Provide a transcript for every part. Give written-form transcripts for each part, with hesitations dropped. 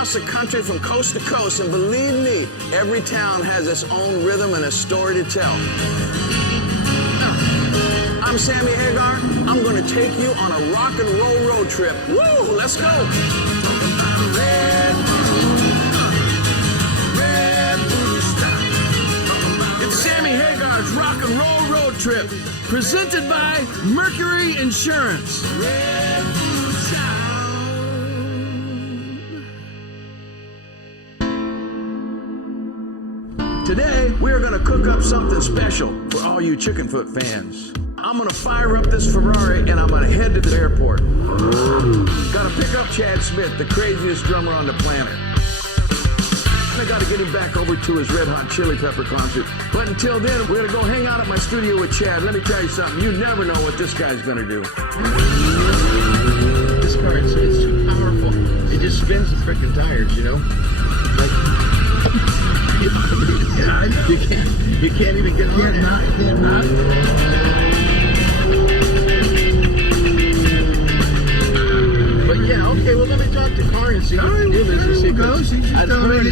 across the country from coast to coast, and believe me, every town has its own rhythm and a story to tell. I'm Sammy Hagar. I'm going to take you on a rock and roll road trip. Woo! Let's go! It's Sammy Hagar's rock and roll road trip, presented by Mercury Insurance. Today, we're going to cook up something special for all you Chickenfoot fans. I'm going to fire up this Ferrari and I'm going to head to the airport. Got to pick up Chad Smith, the craziest drummer on the planet. I got to get him back over to his Red Hot Chili Pepper concert. But until then, we're going to go hang out at my studio with Chad. Let me tell you something. You never know what this guy's going to do. This car, it's too powerful. It just spins the frickin' tires, you know? Like, yeah, I know. You can't even get on it. You can't not. But yeah, okay, well, let me talk to Kari and see what the deal is and see. I'd heard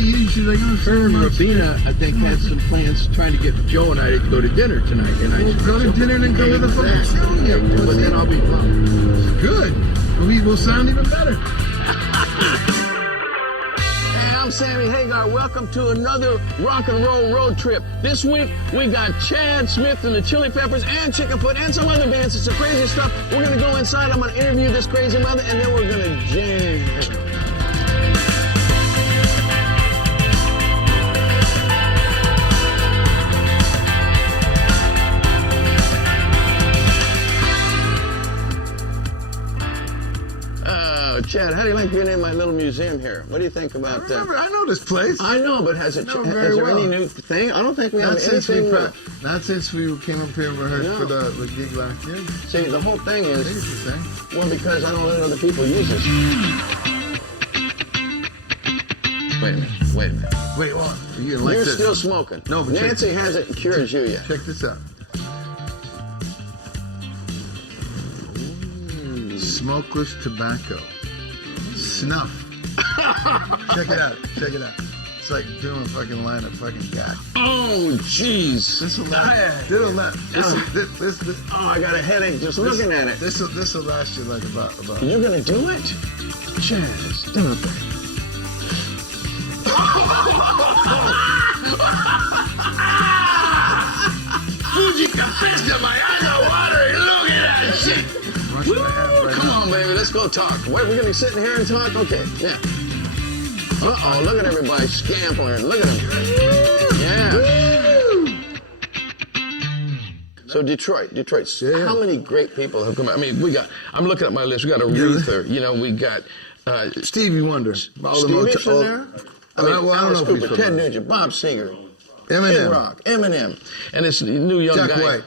Rabina, I think, had some plans trying to get Joe and I to go to dinner tonight. And I go to dinner and then go to the fucking show. Yeah, but then I'll be pumped. Good. We'll sound even better. I'm Sammy Hagar. Welcome to another rock and roll road trip. This week, we got Chad Smith and the Chili Peppers and Chickenfoot and some other bands. It's some crazy stuff. We're going to go inside. I'm going to interview this crazy mother, and then we're going to jam. Chad, how do you like being in my little museum here? What do you think about that? I know this place. I know, but has there any new thing? I don't think we have anything. Not since we came up here and rehearsed for the gig last year. See, the whole thing is, I think it's the same. Well, because I don't let other people use this. Wait a minute. Wait, what? You're still smoking. No, but Nancy hasn't cured you yet. Check this out. Smokeless tobacco. Snuff. Check it out. It's like doing a fucking line of fucking gas. Oh, jeez. This will last. This. Oh, I got a headache just looking at it. This will last you like about. You're gonna do it? Chaz, do it. Fuji confessed my eyes are watering. Look at that shit. Woo, come on, baby, let's go talk. Wait, we're gonna be sitting here and talk? Okay, yeah. Uh-oh, look at everybody scampering. Look at them. Yeah. So Detroit. Yeah. How many great people have come out? I mean, I'm looking at my list. We got Aretha, we got... Stevie Wonder. Stevie's in there? I mean, Alice Cooper, Ted Nugent, Bob Seger, Eminem. Kid Rock, Eminem, and this new young guy. Jack White.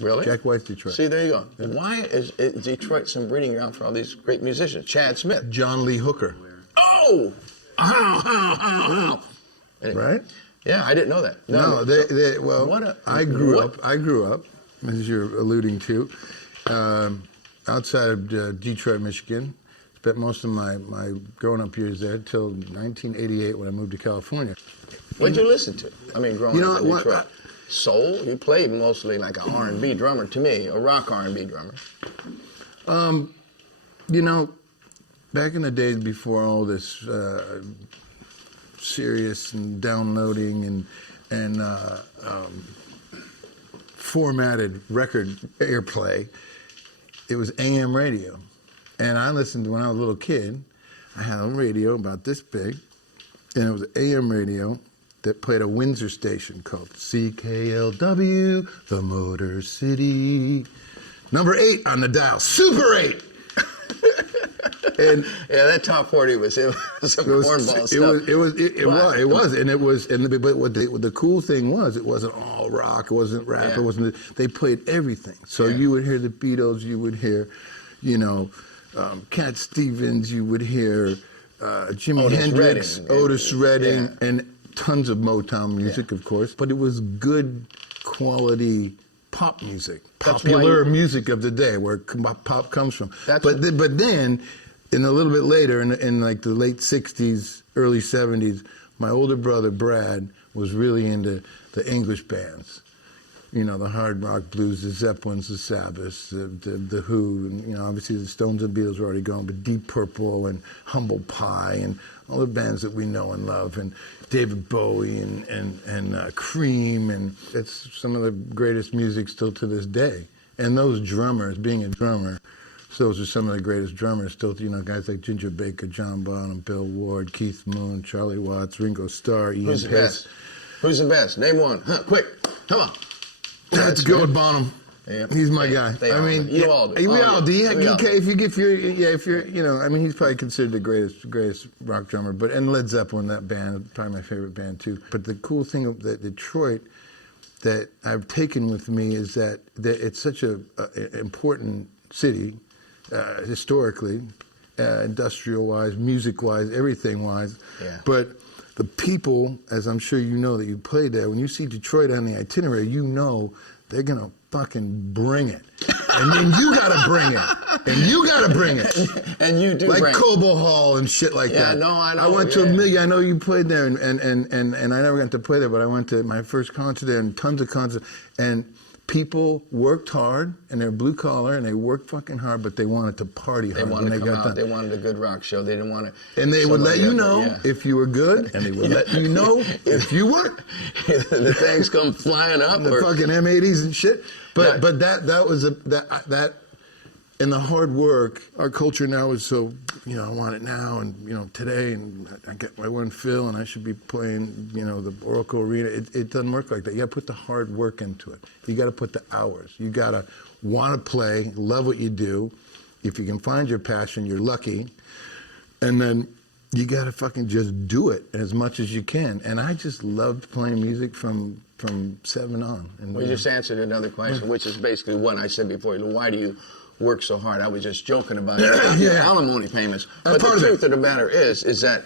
Really? Jack White's Detroit. See, there you go. Why is Detroit some breeding ground for all these great musicians? Chad Smith. John Lee Hooker. Oh! How? Right? Yeah, I didn't know that. No, I grew up, as you're alluding to, outside of Detroit, Michigan. Spent most of my growing up years there till 1988 when I moved to California. What'd you listen to? I mean, growing up in Detroit. Soul? You played mostly like an R&B drummer to me, a rock R&B drummer. Back in the days before all this serious and downloading and formatted record airplay, it was AM radio. And I listened to when I was a little kid. I had a radio about this big, and it was AM radio that played a Windsor station called CKLW, the Motor City. Number 8 on the dial, Super 8. And yeah, that top 40 was some cornball stuff. But what the cool thing was, it wasn't all rock, it wasn't rap, it wasn't. They played everything. So you would hear the Beatles, you would hear, Cat Stevens, you would hear Jimi Hendrix, Otis Redding, and tons of Motown music, of course. But it was good quality pop music, popular music of the day, where pop comes from. But then And a little bit later, in like the late 60s, early 70s, my older brother, Brad, was really into the English bands. You know, the hard rock blues, the Zeppelins, the Sabbaths, the Who, and, you know, obviously the Stones and Beatles were already gone, but Deep Purple and Humble Pie and all the bands that we know and love, and David Bowie and Cream, and it's some of the greatest music still to this day. And those drummers, being a drummer, those are some of the greatest drummers still, you know, guys like Ginger Baker, John Bonham, Bill Ward, Keith Moon, Charlie Watts, Ringo Starr, Ian Who's the Pace. best? Who's the best? Name one. Huh, quick. Come on. That's go with Bonham. Yeah. He's my guy. I mean, you all do. We all do. We all do. If you're, you know, I mean, he's probably considered the greatest rock drummer. But and Led Zeppelin, that band, probably my favorite band too. But the cool thing of Detroit that I've taken with me is that it's such a important city, historically, industrial-wise, music-wise, everything-wise. Yeah. But the people, as I'm sure you know that you played there, when you see Detroit on the itinerary, you know they're gonna fucking bring it. And then you gotta bring it. And you gotta bring it. And you do like bring Cobo Hall and shit like Yeah, that. no, I know, I went to yeah. a million. I know you played there, and I never got to play there, but I went to my first concert there and tons of concerts. And people worked hard, and they're blue collar, and they worked fucking hard, but they wanted to party They hard wanted when to they come got out. done. They wanted a good rock show. They didn't want to. And they would let you know Yeah. if you were good, and they would let you know if you weren't. The things come flying up. The or, fucking M80s and shit. But Yeah. that was that and the hard work. Our culture now is so, you know, I want it now and, you know, today, and I get my one fill and I should be playing, you know, the Oracle Arena. It doesn't work like that. You got to put the hard work into it. You got to put the hours. You got to want to play, love what you do. If you can find your passion, you're lucky. And then you got to fucking just do it as much as you can. And I just loved playing music from 7 on. And We just answered another question, which is basically what I said before. Why do you work so hard? I was just joking about your alimony payments. But the truth of the matter is that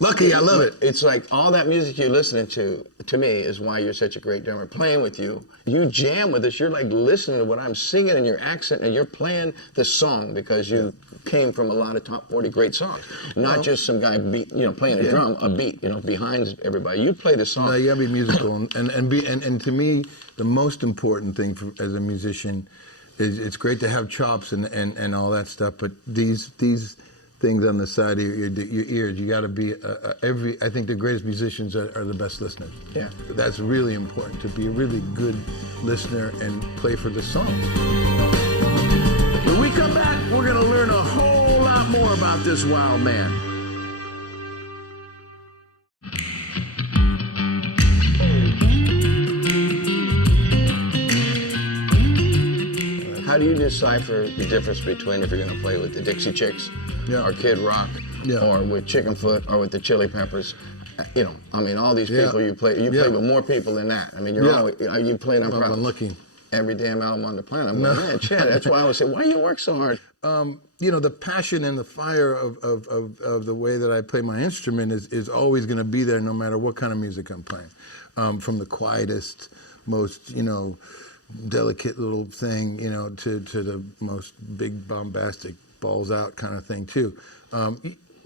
Lucky, I love it. It's like all that music you're listening to me, is why you're such a great drummer. Playing with you, you jam with us. You're like listening to what I'm singing and your accent, and you're playing the song because you came from a lot of top 40 great songs. Not just some guy playing a drum, a beat, behind everybody. You play the song. No, you gotta be musical, and to me, the most important thing as a musician is it's great to have chops and all that stuff, but these things on the side of your ears, you got to be I think the greatest musicians are the best listeners. Yeah, that's really important, to be a really good listener and play for the song. When we come back, we're gonna learn a whole lot more about this wild man. How do you decipher the difference between if you're going to play with the Dixie Chicks or Kid Rock or with Chickenfoot or with the Chili Peppers? All these people you play with more people than that. I mean, you played on I'm looking. every damn album on the planet. I'm like, man, Chad, that's why I always say, why do you work so hard? The passion and the fire of the way that I play my instrument is always going to be there no matter what kind of music I'm playing. From the quietest, most, delicate little thing, to the most big bombastic balls out kind of thing too.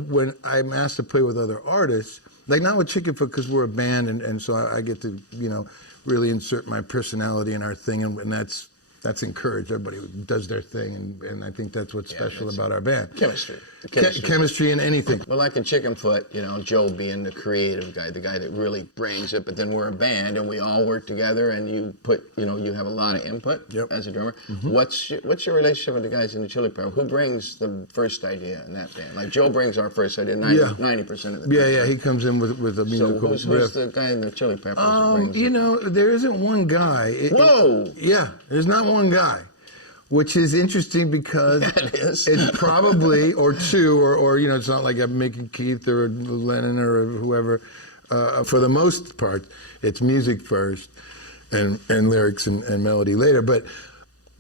When I'm asked to play with other artists, like not with Chickenfoot because we're a band and so I get to, really insert my personality in our thing and that's encouraged. Everybody does their thing and I think that's what's special about our band. Chemistry. Chemistry in anything. Well, like in Chickenfoot, Joe being the creative guy, the guy that really brings it, but then we're a band and we all work together and you have a lot of input as a drummer. Mm-hmm. What's your relationship with the guys in the Chili Peppers? Who brings the first idea in that band? Like Joe brings our first idea 90% of the time. Yeah, he comes in with a musical So who's the guy in the Chili Peppers? There isn't one guy. Whoa! There's not one guy. Which is interesting because it's probably, or two, or it's not like I'm making Keith or Lennon or whoever. For the most part, it's music first and lyrics and melody later. But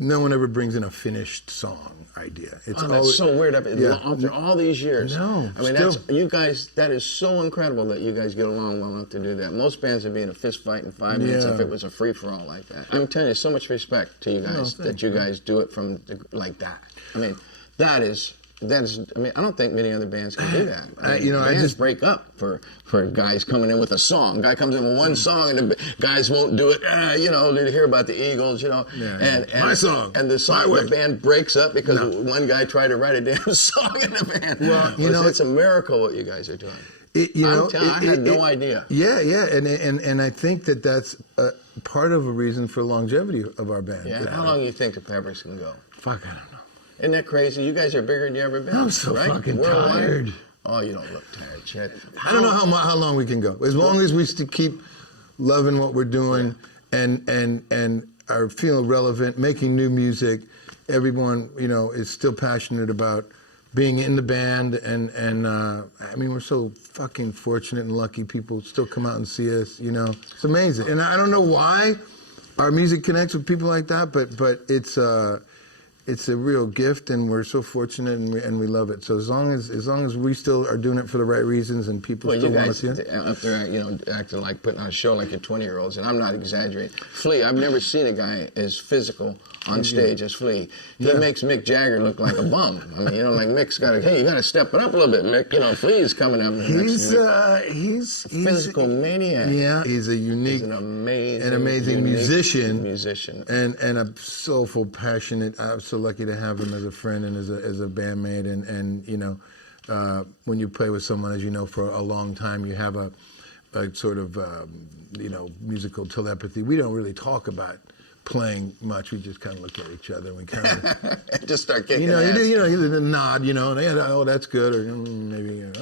no one ever brings in a finished song idea. It's that's so weird. After all these years. No, that's you guys. That is so incredible that you guys get along well enough to do that. Most bands would be in a fist fight in 5 minutes if it was a free for all like that. I'm telling you, so much respect to you guys that you guys do it like that. I mean, that is I don't think many other bands can do that. I Bands just break up for guys coming in with a song. Guy comes in with one song, and the guys won't do it. They hear about the Eagles, Yeah. and My song. and the My way. band breaks up because one guy tried to write a damn song in the band. Well, it's a miracle what you guys are doing. I had no idea. Yeah, and I think that's part of a reason for longevity of our band. Yeah. How long do you think the Peppers can go? Fuck, I don't know. Isn't that crazy? You guys are bigger than you ever been. I'm so fucking Worldwide. tired. Oh, you don't look tired, Chet. I don't know how long we can go. As long as we still keep loving what we're doing and are feeling relevant, making new music. Everyone, is still passionate about being in the band, and I mean, we're so fucking fortunate and lucky. People still come out and see us. It's amazing. And I don't know why our music connects with people like that, but it's a real gift, and we're so fortunate, and we love it. So as long as we still are doing it for the right reasons, and people still want to see it. Up there, acting like putting on a show like you're 20-year-olds, and I'm not exaggerating. Flea, I've never seen a guy as physical on stage as Flea. He makes Mick Jagger look like a bum. I mean, like Mick's got to, hey, you got to step it up a little bit, Mick. Flea's coming up. He's a physical maniac. Yeah, he's a unique, an amazing musician. And a soulful, passionate. I'm so lucky to have him as a friend and as a bandmate. And when you play with someone, as you know, for a long time, you have a sort of musical telepathy. We don't really talk about playing much. We just kind of look at each other and we kind of just start kicking you ass. nod, and that's good, or maybe.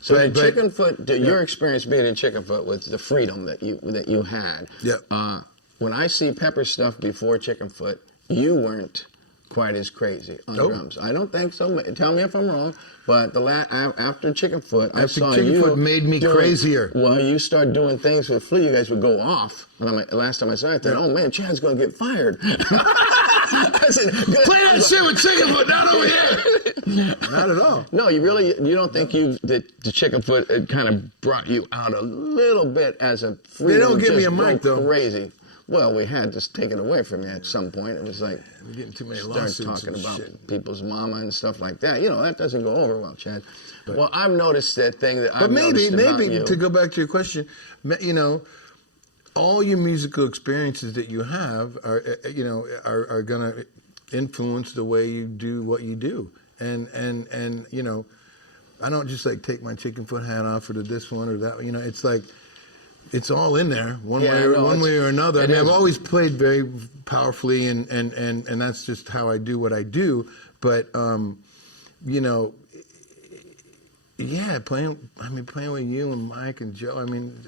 So at Chickenfoot, your experience being in Chickenfoot with the freedom that you had. Yeah. When I see Pepper stuff before Chickenfoot, you weren't quite as crazy on drums. I don't think so. Tell me if I'm wrong. But after Chickenfoot, I saw Chickenfoot made me crazier. Well, you start doing things with Flea. You guys would go off. And last time I saw it, I thought, oh man, Chad's going to get fired. I said, play that shit with Chickenfoot, not over here. Not at all. No, you don't think the Chickenfoot kind of brought you out a little bit as a freedom? They don't give me a mic though. Crazy. Well, we had to take it away from you at some point. It was like we're getting too many start lawsuits talking and about shit. people's mama and stuff like that. That doesn't go over well, Chad. Well, I've noticed that thing that I've noticed about you. To go back to your question, all your musical experiences that you have are going to influence the way you do what you do. And I don't just like take my Chickenfoot hat off or this one or that. It's like it's all in there one way or another. I mean, I've always played very powerfully, and that's just how I do what I do. But playing with you and Mike and Joe. I mean,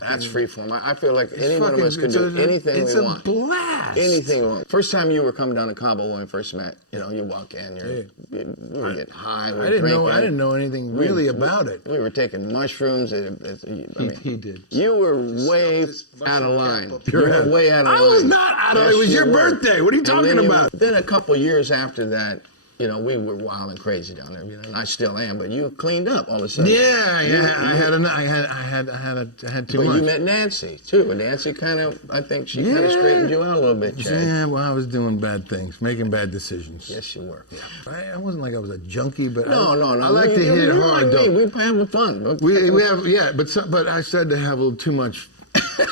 that's freeform. I feel like any one of us could do anything we want. It's a blast. Anything we want. First time you were coming down to Cabo when we first met, you walk in, you were getting high. I didn't know anything really about it. We were taking mushrooms. He did. You were way out of line. You were way out of line. I was not out of line. It was your birthday. What are you talking about? Then a couple years after that, we were wild and crazy down there. And I still am, but you cleaned up all of a sudden. I had too much. But you met Nancy too, and Nancy kind of straightened you out a little bit, Chad. Yeah, well, I was doing bad things, making bad decisions. Yes, you were. Yeah. I wasn't like I was a junkie, but no. I like to hit it hard though. We having fun. But I started to have a little too much.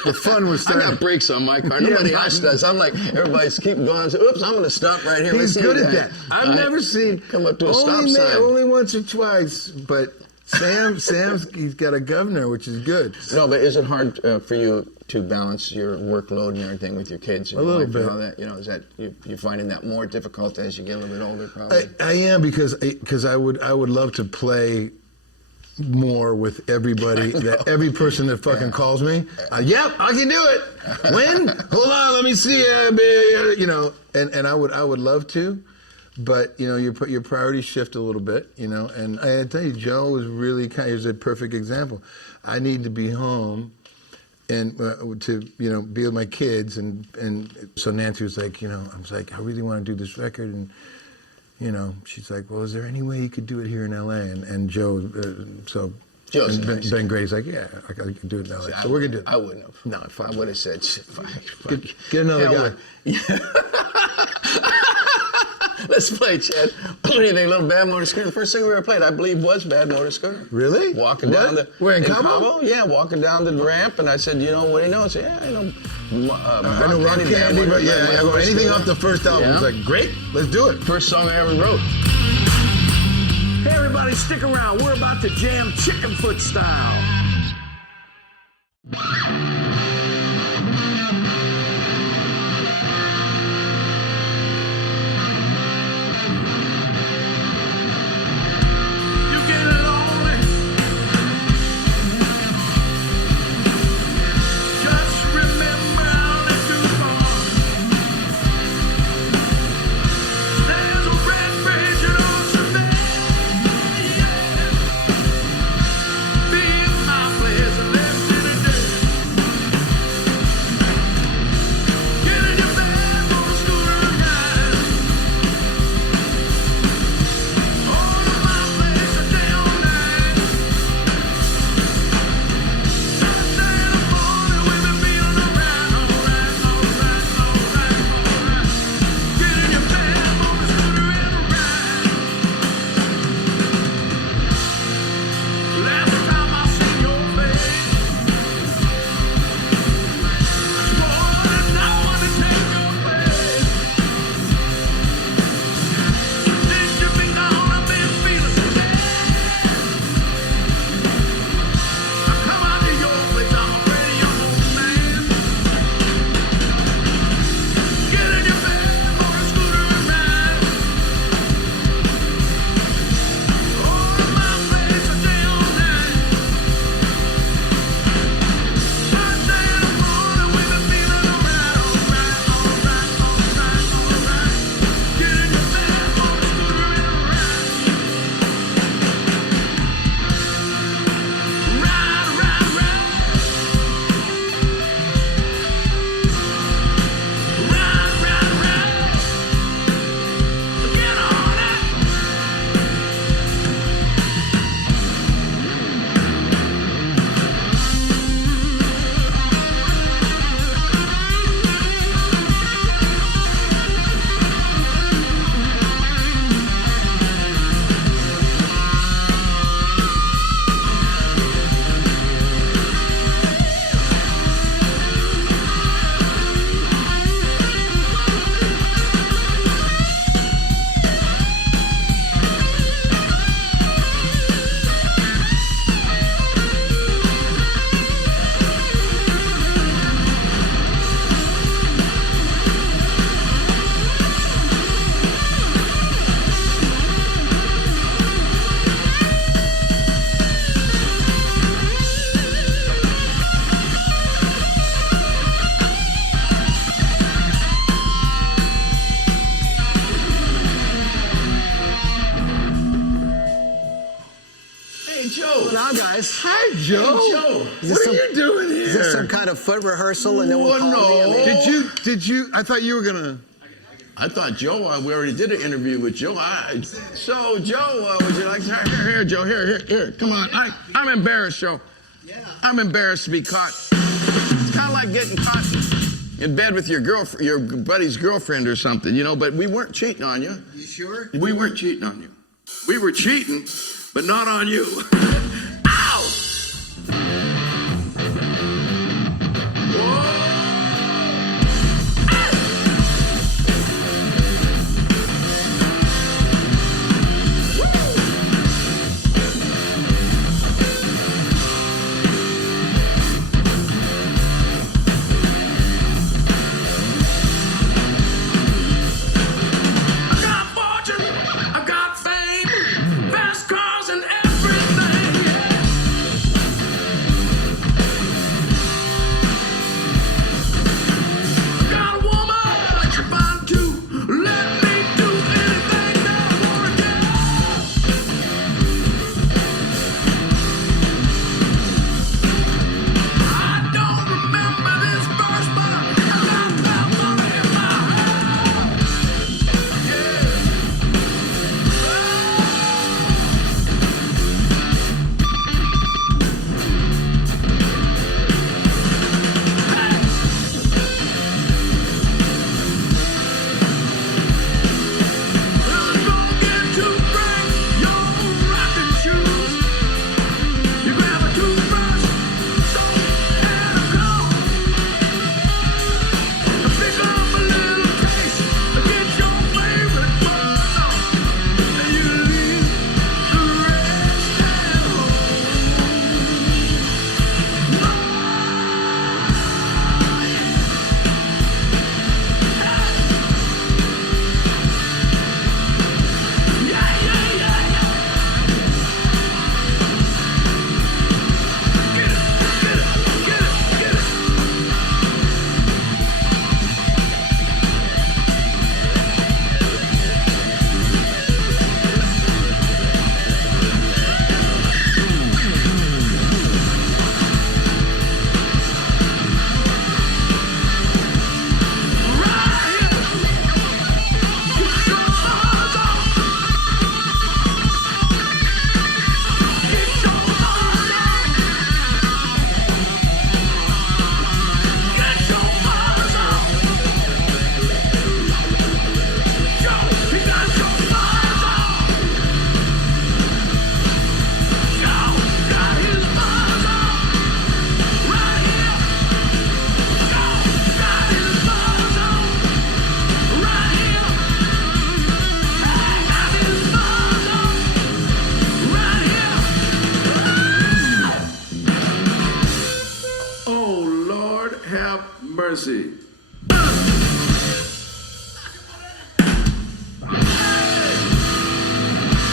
The fun was starting. I got brakes on my car. Nobody else does. I'm like, everybody's keep going. So, oops, I'm going to stop right here. He's good at that. I've never seen come up to a stop sign. Only once or twice, but Sam's he's got a governor, which is good. No, but is it hard for you to balance your workload and everything with your kids? And a little bit. And all that, is that you're finding that more difficult as you get a little bit older? Probably. I am because I would love to play more with everybody, every person that fucking calls me. Yep, I can do it. When? Hold on, let me see. And I would love to, but your priorities shift a little bit, And I tell you, Joe was really he's a perfect example. I need to be home and to be with my kids, and so Nancy was like, I was like, I really want to do this record, and she's like, well, is there any way you could do it here in L.A.? And Joe, Ben Gray's like, yeah, I can do it in L.A. So we're going to do it. I wouldn't have. No, fuck. I would have said, fuck. Get another guy. Let's play, Chad. What do you think, Little Bad Motor Scooter? The first thing we ever played, I believe, was Bad Motor Scooter. Really? Walking down the... Where, in Cabo? Yeah, walking down the ramp, and I said, you know, what do you know? I said, yeah, I know... I know Rock Candy, but yeah, anything off the first album was like, great, let's do it. First song I ever wrote. Hey, everybody, stick around. We're about to jam chicken foot style. You get lonely. Just remember I'll let you fall. There's a red bridge and ocean there. Yeah. Be my place and let's in a day. Get in your bed, on the scooter and ride. All to my place a day or night. Saturday in the morning we'll be feeling alright, alright, alright, alright, alright. Get in your bed, on the scooter and ride. Last time I seen your face, I swore that no one would take your place. Since you've been gone, I've been feeling so bad. I come out to your place, I'm already your old man. Get in your bed, on a scooter and ride. All to my place a day or night. Saturday in the morning we've been feeling alright, alright, alright, alright, alright. Get in your bed, on a scooter and ride. Ride, ride, ride. Ride, ride, ride. Get on it. Hey, Joe. Now, guys, Hi, Joe. Hey, Joe. What are you doing here? is this some kind of foot rehearsal and then we'll call no. me? I mean, Did you, I thought you were gonna. I thought Joe, we already did an interview with Joe. So, Joe, would you like to... Here, Joe, here, come on. I'm embarrassed, Joe. yeah. I'm embarrassed to be caught. It's kind of like getting caught in bed with your buddy's girlfriend or something, you know, but we weren't cheating on you. You sure? We weren't cheating on you. We were cheating, but not on you. Ow! Whoa! I got fortune, I got fame, fast cars and everything. mercy.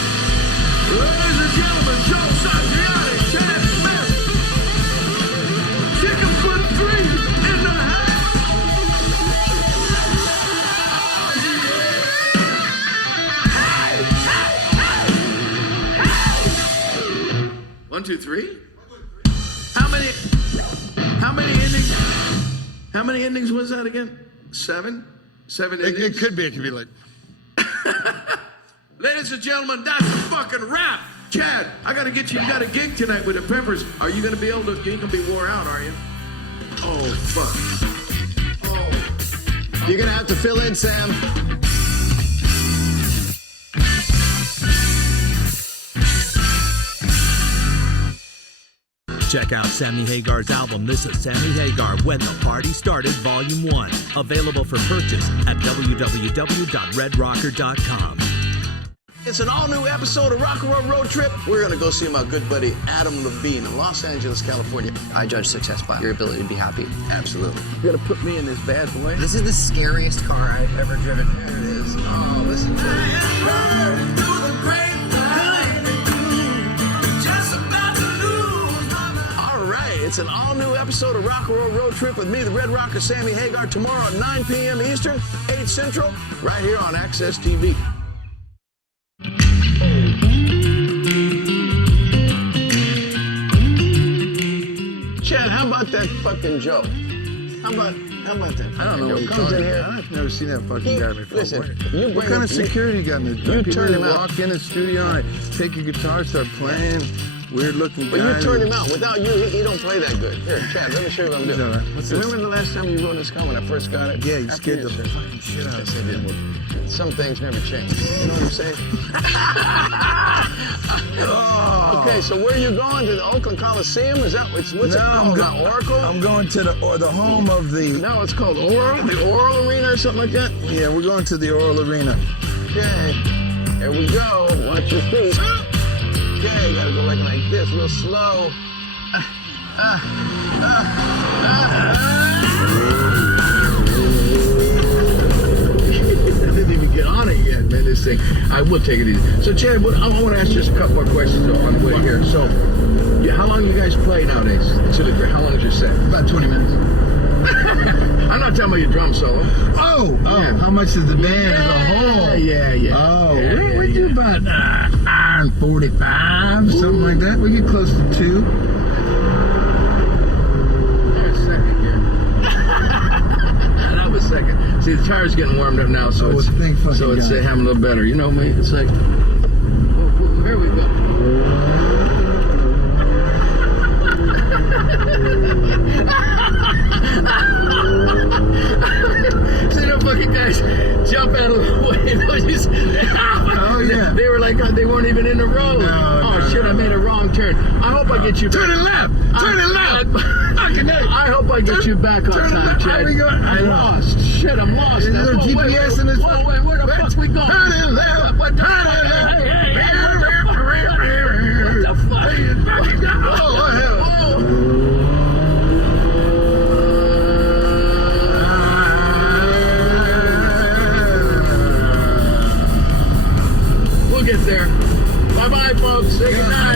Ladies and gentlemen, Joe Satriani, Chad Smith, Chickenfoot 3 in the house. One, two, three. How many endings was that again? Seven? Seven endings? It could be like. Ladies and gentlemen, that's a fucking wrap. Chad, I gotta get you. You got a gig tonight with the Peppers. Are you gonna be able to? You ain't gonna be wore out, are you? Oh fuck. Oh. You're gonna have to fill in, Sam. Check out Sammy Hagar's album, This is Sammy Hagar, When the Party Started, Volume 1. Available for purchase at www.redrocker.com. It's an all-new episode of Rock and Roll Road Trip. We're going to go see my good buddy Adam Levine in Los Angeles, California. I judge success by your ability to be happy. Absolutely. You're going to put me in this bad boy? This is the scariest car I've ever driven. There it is. Oh, listen to it. All right, it's an all-new episode of Rock and Roll Road Trip with me, the Red Rocker, Sammy Hagar, tomorrow at 9 p.m. Eastern, 8 Central, right here on Axstv. Chad, how about that fucking Joe? How about that? I don't know what Joe you're comes talking in here. about. I've never seen that fucking guy before. Listen, What you bring kind him- of security you got in the you people turn him that out. walk in the studio and take your guitar, start playing, weird looking But guys. you turned him out. Without you, he don't play that good. Here, Chad, let me show you what I'm He's doing. all right. What's this? Remember the last time you wrote this car when I first got it? Yeah, you After scared the years, fucking shit out Yes, of I me. did. Some things never change. You know what I'm saying? Okay, so where are you going? To the Oakland Coliseum? Is that what's it called? Not Oracle? I'm going to the home of the. No, it's called Oral, the Oral Arena or something like that. Yeah, we're going to the Oral Arena. Okay, here we go. Watch your feet. Okay, gotta go like this, real slow. I didn't even get on it yet, man. This thing. I will take it easy. So, Chad, I want to ask you just a couple more questions on the way here. So, how long you guys play nowadays? How long is your set? About 20 minutes. I'm not talking about your drum solo. Oh, Yeah. how much is the band as a whole? Yeah. Oh, Yeah, we do about hour and 45, something like that. We get close to 2. That was second here. That was second. See, the tire's getting warmed up now, so Oh, it's thank fucking so it's God. having a little better. You know me? It's like, well, here we go. See the fucking guys jump out of the way. Oh, yeah. They were like, they weren't even in the road. No, Shit, I made a wrong turn. I hope I get you back. Turn it left! Turn it left! I hope I get you back on Turn it time, left. Chad. How we going? I'm lost. Shit, I'm lost. Is now. there a GPS in this? Whoa, wait, where the fuck we going? Turn it left! What the Turn fuck? it left! Hey, what the fuck? Oh, hell. We'll get there. Bye-bye, folks. Say goodnight.